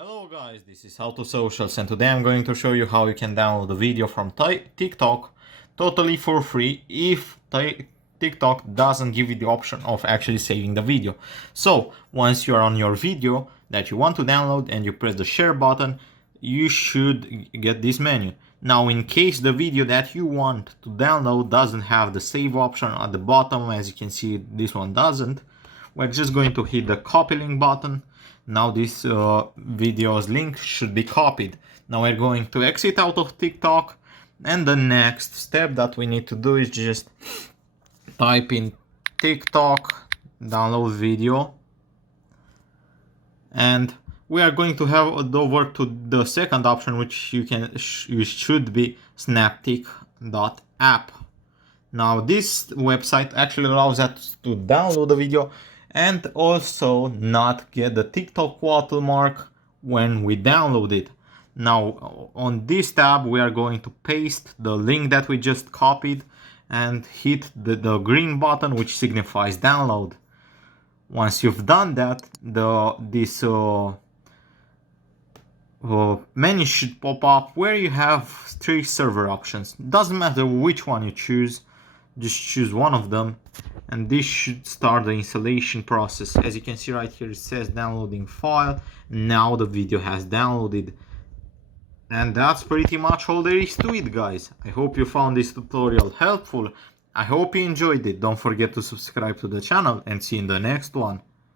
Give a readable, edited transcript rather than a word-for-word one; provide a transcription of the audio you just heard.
Hello guys, this is How to Socials and today I'm going to show you how you can download a video from TikTok totally for free if TikTok doesn't give you the option of actually saving the video. So once you're on your video that you want to download and you press the share button, you should get this menu. Now in case the video that you want to download doesn't have the save option at the bottom, as you can see this one doesn't, we're just going to hit the copy link button. Now this video's link should be copied. Now we're going to exit out of TikTok, and the next step that we need to do is just type in TikTok download video, and we are going to head over to the second option, which should be snaptik.app. Now this website actually allows us to download the video and also not get the TikTok watermark when we download it. Now on this tab we are going to paste the link that we just copied and hit the green button, which signifies download. Once you've done that, this menu should pop up where you have 3 server options. Doesn't matter which one you choose, just choose one of them, and this should start the installation process. As you can see right here, it says downloading file. Now the video has downloaded, and that's pretty much all there is to it, guys. I hope you found this tutorial helpful. I hope you enjoyed it. Don't forget to subscribe to the channel and see you in the next one.